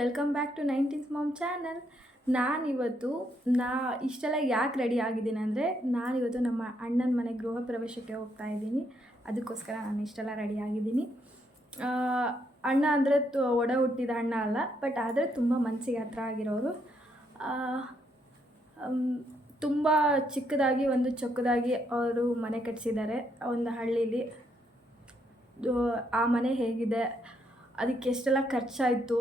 Welcome back to 19th mom channel. ನಾನಿವತ್ತು ಇಷ್ಟೆಲ್ಲ ಯಾಕೆ ರೆಡಿ ಆಗಿದ್ದೀನಿ ಅಂದರೆ, ನಾನಿವತ್ತು ನಮ್ಮ ಅಣ್ಣನ ಮನೆ ಗೃಹ ಪ್ರವೇಶಕ್ಕೆ ಹೋಗ್ತಾ ಇದ್ದೀನಿ. ಅದಕ್ಕೋಸ್ಕರ ನಾನು ಇಷ್ಟೆಲ್ಲ ರೆಡಿ ಆಗಿದ್ದೀನಿ. ಅಣ್ಣ ಅಂದರೆ ಒಡ ಹುಟ್ಟಿದ ಅಣ್ಣ ಅಲ್ಲ, ಬಟ್ ಆದರೆ ತುಂಬ ಮನಸ್ಸಿಗೆ ಹತ್ರ ಆಗಿರೋರು. ತುಂಬ ಚಿಕ್ಕದಾಗಿ ಒಂದು ಚೊಕ್ಕದಾಗಿ ಅವರು ಮನೆ ಕಟ್ಟಿಸಿದ್ದಾರೆ ಒಂದು ಹಳ್ಳೀಲಿ. ಆ ಮನೆ ಹೇಗಿದೆ, ಅದಕ್ಕೆ ಎಷ್ಟೆಲ್ಲ ಖರ್ಚಾಯಿತು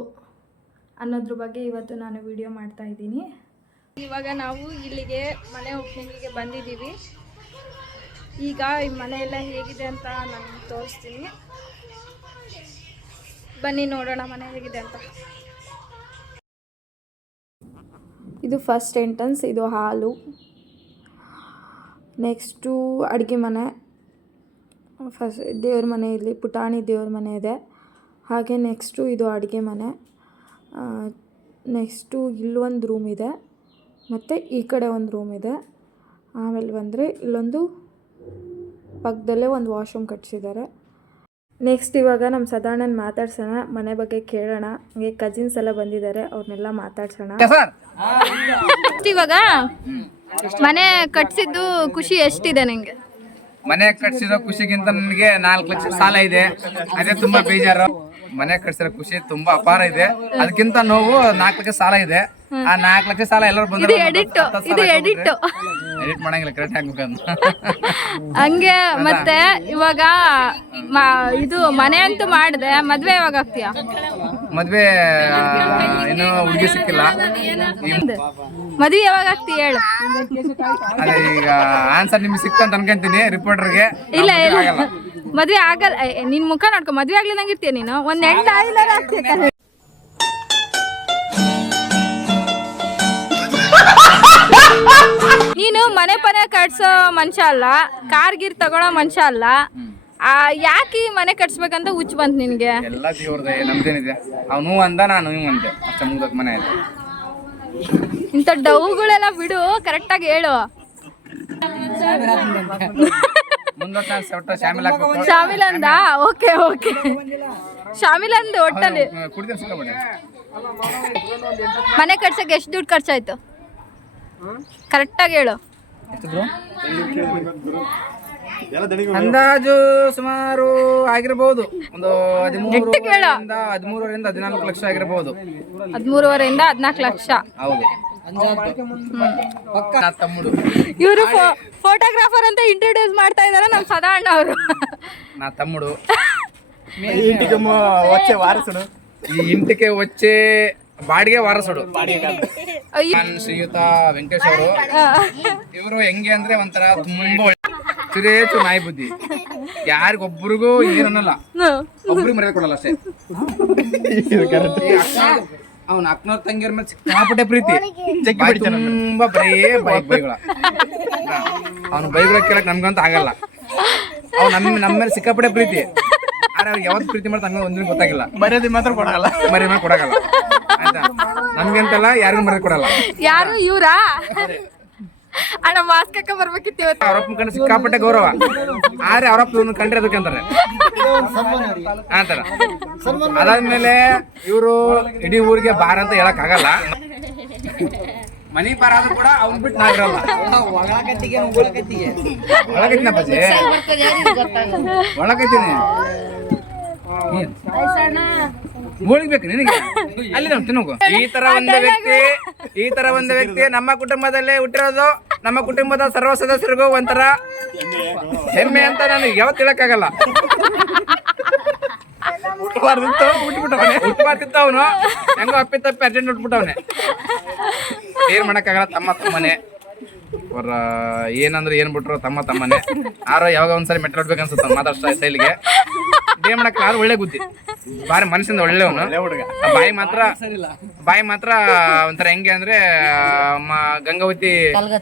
ಅನ್ನೋದ್ರ ಬಗ್ಗೆ ಇವತ್ತು ನಾನು ವಿಡಿಯೋ ಮಾಡ್ತಾ ಇದ್ದೀನಿ. ಇವಾಗ ನಾವು ಇಲ್ಲಿಗೆ ಮನೆ ಓಪನಿಂಗಿಗೆ ಬಂದಿದ್ದೀವಿ. ಈಗ ಈ ಮನೆ ಎಲ್ಲ ಹೇಗಿದೆ ಅಂತ ನಾನು ತೋರಿಸ್ತೀನಿ, ಬನ್ನಿ ನೋಡೋಣ ಮನೆ ಹೇಗಿದೆ ಅಂತ. ಇದು ಫಸ್ಟ್ ಎಂಟ್ರನ್ಸ್, ಇದು ಹಾಲು. ನೆಕ್ಸ್ಟು ಅಡುಗೆ ಮನೆ, ಫಸ್ಟ್ ದೇವ್ರ ಮನೆ, ಇಲ್ಲಿ ಪುಟಾಣಿ ದೇವ್ರ ಮನೆ ಇದೆ. ಹಾಗೆ ನೆಕ್ಸ್ಟು ಇದು ಅಡುಗೆ ಮನೆ. ನೆಕ್ಸ್ಟು ಇಲ್ಲೊಂದು ರೂಮ್ ಇದೆ, ಮತ್ತು ಈ ಕಡೆ ಒಂದು ರೂಮ್ ಇದೆ. ಆಮೇಲೆ ಬಂದರೆ ಇಲ್ಲೊಂದು ಪಕ್ಕದಲ್ಲೇ ಒಂದು ವಾಶ್ರೂಮ್ ಕಟ್ಟಿಸಿದ್ದಾರೆ. ನೆಕ್ಸ್ಟ್ ಇವಾಗ ನಮ್ಮ ಸದಾನಂದ ಮಾತಾಡ್ಸೋಣ, ಮನೆ ಬಗ್ಗೆ ಕೇಳೋಣ. ಹಾಗೆ ಕಜಿನ್ಸ್ ಎಲ್ಲ ಬಂದಿದ್ದಾರೆ, ಅವ್ರನ್ನೆಲ್ಲ ಮಾತಾಡ್ಸೋಣ. ಇವಾಗ ಮನೆ ಕಟ್ಸಿದ್ದು ಖುಷಿ ಎಷ್ಟಿದೆ ನಿಂಗೆ? ಮನೆ ಕಟ್ಸಿರೋ ಖುಷಿಗಿಂತ ನನಗೆ 4 ಲಕ್ಷ ಸಾಲ ಇದೆ, ಅದೇ ತುಂಬಾ ಬೇಜಾರು. ಮನೆ ಕಟ್ಸಿರೋ ಖುಷಿ ತುಂಬಾ ಅಪಾರ ಇದೆ, ಅದಕ್ಕಿಂತ ನೋವು 4 ಲಕ್ಷ ಸಾಲ ಇದೆ. ಆ 4 ಲಕ್ಷ ಸಾಲ ಎಲ್ಲರೂ ಬಂದ್ರೆ ಎಡಿಟ್ ಮಾಡಂಗಿಲ್ಲ, ಕರೆಕ್ಟ್ ಆಗ್ಬೇಕಂತ ಹಂಗೆ. ಮತ್ತೆ ಇವಾಗ ಇದು ಮನೆ ಅಂತೂ ಮಾಡಿದೆ, ಮದ್ವೆ ಯಾವಾಗ ಆಗ್ತೀಯಾ? ಮದ್ವೆ ಇನ್ನೂ ಹುಡುಗಿ ಸಿಕ್ಕಿಲ್ಲ. ಮದ್ವೆ ಯಾವಾಗ ಆಗ್ತೀಯ ಹೇಳು? ಅದೇ ಈಗ ಆನ್ಸರ್ ನಿಮ್ಗೆ ಸಿಕ್ತಂತ ಅನ್ಕೊಂತೀನಿ ರಿಪೋರ್ಟರ್ಗೆ. ಇಲ್ಲ ಮದ್ವೆ ಆಗಲ್ಲ, ನಿನ್ ಮುಖ ನೋಡ್ಕೊ. ಮದ್ವೆ ಆಗ್ಲಿದಂಗ ಇರ್ತೀಯ ನೀನು, ಒಂದ್ ಹೆಣ್ಣು ಆಗಿಲ್ಲ ಆಗ್ತೀಯ. ನೀನು ಮನೆ ಪನೆ ಕಟ್ಸೋ ಮನುಷ್ಯ ಅಲ್ಲ, ಕಾರ್ ಗೀರ್ ತಗೊಳೋ ಮನುಷ್ಯ ಅಲ್ಲ. ಯಾಕೆ ಮನೆ ಕಟ್ಸ್ಬೇಕಂತ ಹುಚ್ಚು ಬಂತು ನಿನ್ಗೆ? ಎಲ್ಲ ದೇವ್ರದೆ, ನಮ್ದೇನಿದೆ. ಅವನು ಅಂದ, ನಾನು ಇವ್ ಅಂದೆ, ಅಷ್ಟ ಮುಗ್ದಕ್ ಮನೆ ಇದೆ. ಇಂಥ ಡೌಗಳೆಲ್ಲ ಬಿಡು, ಕರೆಕ್ಟಾಗಿ ಹೇಳು. ಶಾಮಿಲ್ ಅಂದ? ಓಕೆ ಓಕೆ, ಶಾಮಿಲ್ ಅಂದ. ಒಟ್ಟಲ್ಲಿ ಮನೆ ಕಟ್ಸಕ್ಕೆ ಎಷ್ಟು ದುಡ್ಡು ಖರ್ಚಾಯ್ತು ಕರೆಕ್ಟಾಗಿ ಹೇಳು. ಅಂದಾಜು ಸುಮಾರು ಆಗಿರಬಹುದು, ಒಂದು 13ರಿಂದ 14 ಲಕ್ಷ ಆಗಿರಬಹುದು. 13ವರೆಯಿಂದ 14 ಲಕ್ಷ. ಹೌದು. ತಮ್ಮಡು ಇವರು ಫೋಟೋಗ್ರಾಫರ್ ಅಂತ ಇಂಟ್ರೊಡ್ಯೂಸ್ ಮಾಡ್ತಾ ಇದಾರೆ ನಮ್ಮ ಸದಾ ಅಣ್ಣ ಅವರು. ನಾ ತಮ್ಮಡು ಈ ಇಂಟಿಗೆ వచ్చే ಬಾಡಿಗೆ ವಾರಸುಡು. ಶ್ರೀಯುತ ವೆಂಕಟೇಶ್ ಅವರು, ಇವರು ಹೆಂಗೆ ಅಂದ್ರೆ ಒಂಥರ ತುಂಬಾ ಸುರೇಶು ನಾಯಿ ಬುದ್ಧಿ. ಯಾರಿಗೊಬ್ಬರಿಗೂ ಏನನ್ನಲ್ಲ, ಒಬ್ರಿಗೆ ಮರ್ಯಾದೆ ಕೊಡಲ್ಲ ಅಷ್ಟೇ. ಅವ್ನ ಅಕ್ಕನವ್ರ ತಂಗಿಯರ ಮೇಲೆ ಸಿಕ್ಕಾಪಟ್ಟೆ ಪ್ರೀತಿ, ತುಂಬಾ ಬರೀ ಬೈಗಳ. ಅವ್ನು ಬೈಗಳ ಕೇಳಕ್ ನಮ್ಗಂತ ಆಗಲ್ಲ. ಅವ್ನು ನಮ್ಮ ಮೇಲೆ ಸಿಕ್ಕಾಪಟ್ಟೆ ಪ್ರೀತಿ, ಆದ್ರೆ ಅವ್ರಿಗೆ ಯಾವತ್ತು ಪ್ರೀತಿ ಮಾಡ್ತಾ ಹಂಗ ಒಂದಿನ ಗೊತ್ತಾಗಿಲ್ಲ. ಮರ್ಯಾದೆ ಮಾತ್ರ ಕೊಡಲ್ಲ, ಮರ್ಯಾದೆ ಕೊಡಲ್ಲ ಆಯ್ತಾ. ನಮ್ಗೆಂತಲ್ಲ, ಯಾರಿಗೂ ಮರ್ಯಾದೆ ಕೊಡಲ್ಲ. ಯಾರು ಇವ್ರಾ? ಅಣ್ಣ ಮಾಸ್ಕಕ್ಕ ಬರ್ಬೇಕಿತ್ತು ಇವತ್ತು. ಅವ್ರಪ್ಪ ಕಂಡ್ರೆ ಸಿಕ್ಕಾಪಟ್ಟೆ ಗೌರವ, ಆದ್ರೆ ಅವ್ರಪ್ಪ ಕಂಡ್ರೆ ಅದಕ್ಕಂತಾರೆ ಆತರ. ಅದಾದ್ಮೇಲೆ ಇವರು ಇಡೀ ಊರಿಗೆ ಬಾರ ಅಂತ ಹೇಳಕ್ ಆಗಲ್ಲ. ಮನಿ ಬಾರ ಆದ್ರೂ ಕೂಡ ಅವ್ನ್ ಬಿಟ್ಟು ನಾವಿರಲ್ಲ. ಒಳಗೈತಿನ ಬಜ್ಜಿ, ಒಳಗೈತೀನಿ ಗೋಳಿಗ್ಬೇಕು ನಿನಗೆ, ಅಲ್ಲಿ ನಾವು ತಿನ್ನೋಗು. ಈ ತರ ಒಂದು ವ್ಯಕ್ತಿ ನಮ್ಮ ಕುಟುಂಬದಲ್ಲೇ ಹುಟ್ಟಿರೋದು, ನಮ್ಮ ಕುಟುಂಬದ ಸರ್ವ ಸದಸ್ಯರಿಗೂ ಒಂಥರ ಹೆಮ್ಮೆ ಅಂತ ನನಗೆ ಯಾವತ್ತು ಹೇಳಕ್ಕಾಗಲ್ಲ. ಹುಟ್ಟಬಾರ್ದಿತ್ತು ಅವನು, ಹೆಂಗೋ ಅಪ್ಪಿತಪ್ಪಿ ಅರ್ಜೆಂಟ್ ಹುಟ್ಬಿಟ್ಟವನೆ. ಏನ್ ಮಾಡಕ್ಕಾಗಲ್ಲ, ತಮ್ಮನೆ ಅವ್ರ ಏನಂದ್ರೆ ಏನ್ ಬಿಟ್ರು ತಮ್ಮನೆ. ಆರೋ ಯಾವಾಗ ಒಂದ್ಸರಿ ಮೆಟ್ಟ ಹೊಡ್ಬೇಕು ಅನ್ಸುತ್ತ ಮಾತಾಡ್ತಾ ಸ್ಟೈಲಿಗೆ. ಡೇ ಮಾಡಕ್ ಯಾರು ಒಳ್ಳೆ ಬುದ್ಧಿ, ಬಾರಿ ಮನಸ್ಸಿಂದ ಒಳ್ಳೆವನು. ಬಾಯಿ ಮಾತ್ರ ಒಂಥರ ಹೆಂಗೆ ಅಂದ್ರೆ ಗಂಗಾವತಿ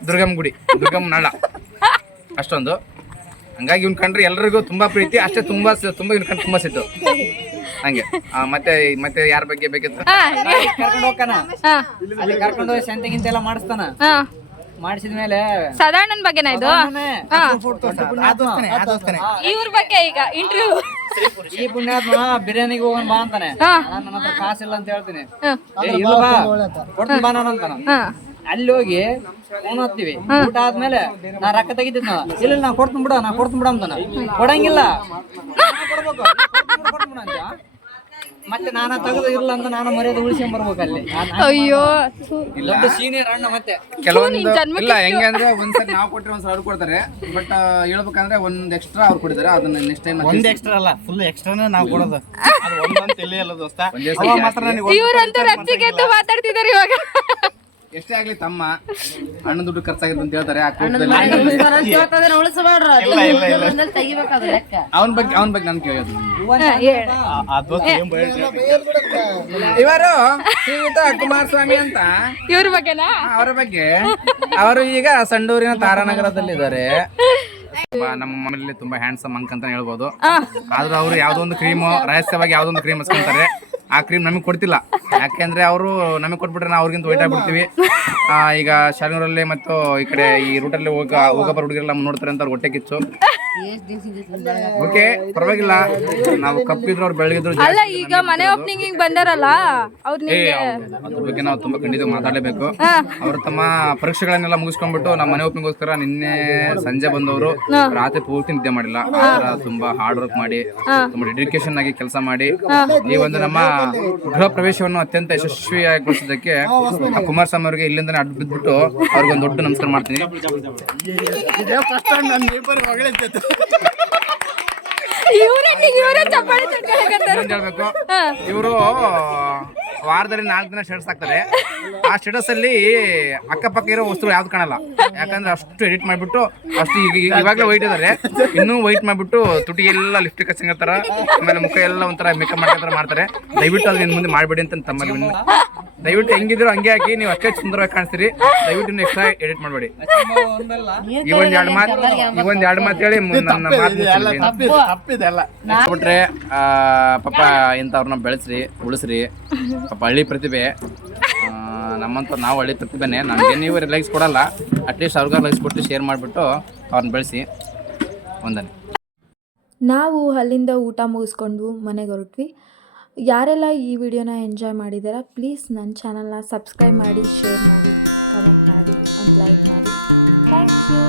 ದುರ್ಗಮ್ಮ ನಾಳ ಅಷ್ಟೊಂದು. ಹಂಗಾಗಿ ಇವ್ನ ಕಂಡ್ರೆ ಎಲ್ರಿಗೂ ತುಂಬಾ ಪ್ರೀತಿ ಅಷ್ಟೇ, ತುಂಬಾ ಇವ್ನ ಕಂಡು ತುಂಬಾ ಸಿಟ್ಟು ಹಂಗೆ. ಮತ್ತೆ ಯಾರ ಬಗ್ಗೆ ಬೇಕಿತ್ತು ಕರ್ಕೊಂಡು ಹೋಗ್ತಾನ, ಅಲ್ಲಿ ಕರ್ಕೊಂಡು ಶಾಂತಿಗಿಂತ ಎಲ್ಲ ಮಾಡಿಸ್ತಾನ. ಮಾಡಿಸಿದ ಮೇಲೆ ಸಾಧಾರಣನ್ ಬಗ್ಗೆನಾ ಇದು ಹಾ ಇವ್ರ ಬಗ್ಗೆ ಈಗ ಇಂಟರ್ವ್ಯೂ ಈ ಪುಣ್ಯಾತ್ಮ ಬಿರಿಯಾನಿಗೆ ಹೋಗೋಣ ಬಾ ಅಂತಾನೆ ಹಾ ನನ್ನ ಹತ್ರ ಕಾಸಿಲ್ಲ ಅಂತ ಹೇಳ್ತೀನಿ ಹಾ ಇಲ್ಲ ಬಾ ಕೊಡ್ತೀನಿ ಬಾ ನಾನು ಅಂತಾನ ಹಾ ಅಲ್ಲಿ ಹೋಗಿ ಫೋನ್ ಹತ್ತೀವಿ ಊಟ ಆದ್ಮೇಲೆ ನಾ ರೊಕ್ಕ ತೆಗಿತಿದ್ನ ಇಲ್ಲ ನಾ ಕೊಡ್ತೀನಿ ಬಿಡ ಅಂತಾನ ಕೊಡಂಗಿಲ್ಲ ಕೊಡ್ಬೇಕು ಕೊಡ್ತೀನಿ ಅಂತ ಮತ್ತೆ ನಾನ ತೆಗೆದು ಇರ್ಲ ಅಂತ ನಾನು ಮರ್ಯಾದೆ ಉಳಿಸ್ಕೊಂಡ್ ಬರ್ಬೇಕು ಅಲ್ಲಿ ಅಯ್ಯೋ ದೊಡ್ಡ ಸೀನಿಯರ್ ಅಣ್ಣ ಮತ್ತೆ ಕೆಲವೊಂದು ಇಲ್ಲ ಹೆಂಗೆ ಅಂದ್ರೆ ಒಂದ್ಸರಿ ನಾವು ಕೊಟ್ಟರೆ ಒಂದ್ಸಲ ಅವ್ರು ಕೊಡ್ತಾರೆ ಬಟ್ ಹೇಳ್ಬೇಕಂದ್ರೆ ಒಂದ್ ಎಕ್ಸ್ಟ್ರಾ ಅವ್ರು ಕೊಟ್ಟಿದ್ದಾರೆ ಅದನ್ನ ನೆಕ್ಸ್ಟ್ ಟೈಮ್ ಒಂದ್ ಎಕ್ಸ್ಟ್ರಾ ಅಲ್ಲ ಫುಲ್ ಎಕ್ಸ್ಟ್ರಾನೇ ನಾವು ಕೊಡೋದು ಅದು ಒಂದಂತ ಇಲ್ಲೇ ಅಲ್ಲ ದೋಸ್ತ ಇವ್ರಂತೂ ರಚ್ಚಿಗೆದ್ದು ಮಾತಾಡ್ತಿದಾರೆ ಇವಾಗ ಎಷ್ಟೇ ಆಗ್ಲಿ ತಮ್ಮ ಅಣ್ಣ ದುಡ್ಡು ಖರ್ಚಾಗಿತ್ತು ಅಂತ ಹೇಳ್ತಾರೆ ಆ ಕೂಟದಲ್ಲಿ ಅವನ ಬಗ್ಗೆ ನಾನು ಕೇಳೋದು ಇವರು ಶ್ರೀಯುತ ಕುಮಾರಸ್ವಾಮಿ ಅಂತ ಇವ್ರ ಬಗ್ಗೆನಾ ಅವರ ಬಗ್ಗೆ ಅವರು ಈಗ ಸಂಡೂರಿನ ತಾರಾನಗರದಲ್ಲಿದ್ದಾರೆ ನಮ್ಮ ಮನೇಲಿ ತುಂಬಾ ಹ್ಯಾಂಡ್ಸಮ್ ಅಂಕ್ ಅಂತ ಹೇಳ್ಬೋದು ಆದ್ರೆ ಅವರು ಯಾವ್ದೋ ಒಂದು ಕ್ರೀಮ್ ರಹಸ್ಯವಾಗಿ ಯಾವ್ದೋ ಒಂದು ಕ್ರೀಮ್ ಹಚ್ಕೊಂತಾರೆ ಆ ಕ್ರೀಮ್ ನಮಗೆ ಕೊಡ್ತಿಲ್ಲ ಯಾಕೆಂದ್ರೆ ಅವರು ನಮಗೆ ಕೊಟ್ಬಿಟ್ರೆ ನಾವು ಅವ್ರಿಗಿಂತ ವೈಟ್ ಆಗ್ಬಿಡ್ತೀವಿ ಈಗ ಶಾಲೆಗಳಲ್ಲಿ ಮತ್ತು ಈ ಕಡೆ ಈ ರೂಟಲ್ಲಿ ಹೋಗಬಾರ ಹುಡುಗರೆಲ್ಲ ನೋಡ್ತಾರೆ ಅಂತ ಅವ್ರು ಹೊಟ್ಟೆ ಕಿಚ್ಚು ಓಕೆ ಪರವಾಗಿಲ್ಲ ನಾವು ಕಪ್ಪಿದ್ರು ಅವ್ರು ಬೆಳಗಿದ್ರು ಅಲ್ಲ ಈಗ ಮನೆ ಓಪನಿಂಗ್ ಬಂದಾರಲ್ಲ ಅವ್ರ ಅದ್ರ ಬಗ್ಗೆ ನಾವು ತುಂಬಾ ಖಂಡಿತ ಮಾತಾಡಲೇಬೇಕು ಅವ್ರು ತಮ್ಮ ಪರೀಕ್ಷೆಗಳನ್ನೆಲ್ಲ ಮುಗಿಸ್ಕೊಂಡ್ಬಿಟ್ಟು ನಮ್ಮ ಮನೆ ಓಪನಿಂಗ್ಗೋಸ್ಕರ ನಿನ್ನೆ ಸಂಜೆ ಬಂದವರು ರಾತ್ರಿ ಪೂರ್ತಿ ನಿದ್ದೆ ಮಾಡಿಲ್ಲ ತುಂಬಾ ಹಾರ್ಡ್ ವರ್ಕ್ ಮಾಡಿ ತುಂಬಾ ಡೆಡಿಕೇಶನ್ ಆಗಿ ಕೆಲಸ ಮಾಡಿ ಈ ಒಂದು ನಮ್ಮ ಗೃಹ ಪ್ರವೇಶವನ್ನು ಅತ್ಯಂತ ಯಶಸ್ವಿಯಾಗಿಗೊಳಿಸಿದ್ದಕ್ಕೆ ಕುಮಾರಸ್ವಾಮಿ ಅವರಿಗೆ ಇಲ್ಲಿಂದ ಅಡ್ಡ ಬಿದ್ಬಿಟ್ಟು ಅವ್ರಿಗೆ ಒಂದು ದೊಡ್ಡ ನಮಸ್ಕಾರ ಮಾಡ್ತೀನಿ ಹೇಳ್ಬೇಕು ಇವರು ವಾರದಲ್ಲಿ 4 ದಿನ ಸ್ಟೇಟಸ್ ಹಾಕ್ತಾರೆ ಆ ಸ್ಟೇಟಸ್ ಅಲ್ಲಿ ಅಕ್ಕಪಕ್ಕ ಇರೋ ವಸ್ತುಗಳು ಯಾವ್ದು ಕಾಣಲ್ಲ ಯಾಕಂದ್ರೆ ಅಷ್ಟು ಎಡಿಟ್ ಮಾಡ್ಬಿಟ್ಟು ಅಷ್ಟು ಇವಾಗಲೇ ವೈಟ್ ಇದಾರೆ ಇನ್ನೂ ವೈಟ್ ಮಾಡ್ಬಿಟ್ಟು ತುಟಿ ಎಲ್ಲ ಲಿಫ್ಟಿಕ್ ಹಚ್ಚಿರ್ತಾರ ಆಮೇಲೆ ಮುಖ ಎಲ್ಲ ಒಂಥರ ಮೇಕಪ್ ಮಾಡ್ತಾರೆ ದಯವಿಟ್ಟು ಅದನ್ನ ಮುಂದೆ ಮಾಡ್ಬೇಡಿ ಅಂತ ತಮ್ಮಲ್ಲಿ ದಯವಿಟ್ಟು ಹೆಂಗಿದ್ರು ಹಂಗೆ ಹಾಕಿ ನೀವು ಅಷ್ಟೇ ಸುಂದರವಾಗಿ ಕಾಣಿಸ್ತೀರಿ ದಯವಿಟ್ಟು ಇನ್ನು ಎಕ್ಸ್ಟ್ರಾ ಎಡಿಟ್ ಮಾಡಬೇಡಿ ಈ ಒಂದ್ ಎರಡು ಮಾತು ಹೇಳಿ ನನ್ನ ಮಾತು ಬಿಟ್ರೆ ಪಾಪ ಇಂಥವ್ರನ್ನ ಬೆಳೆಸ್ರಿ ಉಳಿಸ್ರಿ ಪಾಪ ಹಳ್ಳಿ ಪ್ರತಿಭೆ ನಮ್ಮಂತ ನಾವು ಹಳ್ಳಿ ಪ್ರತಿಭೆನೆ ನಮಗೆ ನೀವು ಲೈಕ್ಸ್ ಕೊಡಲ್ಲ ಅಟ್ಲೀಸ್ಟ್ ಅವ್ರಿಗೆ ಲೈಕ್ಸ್ ಕೊಟ್ಟು ಶೇರ್ ಮಾಡಿಬಿಟ್ಟು ಅವ್ರನ್ನ ಬೆಳೆಸಿ ಒಂದನೇ ನಾವು ಅಲ್ಲಿಂದ ಊಟ ಮುಗಿಸ್ಕೊಂಡು ಮನೆಗೆ ಹೊರಟ್ವಿ. ಯಾರೆಲ್ಲ ಈ ವಿಡಿಯೋನ ಎಂಜಾಯ್ ಮಾಡಿದ್ದೀರಾ ಪ್ಲೀಸ್ ನನ್ನ ಚಾನಲ್ನ ಸಬ್ಸ್ಕ್ರೈಬ್ ಮಾಡಿ, ಶೇರ್ ಮಾಡಿ, ಕಮೆಂಟ್ ಮಾಡಿ, ಒಂದು ಲೈಕ್ ಮಾಡಿ. Thank you.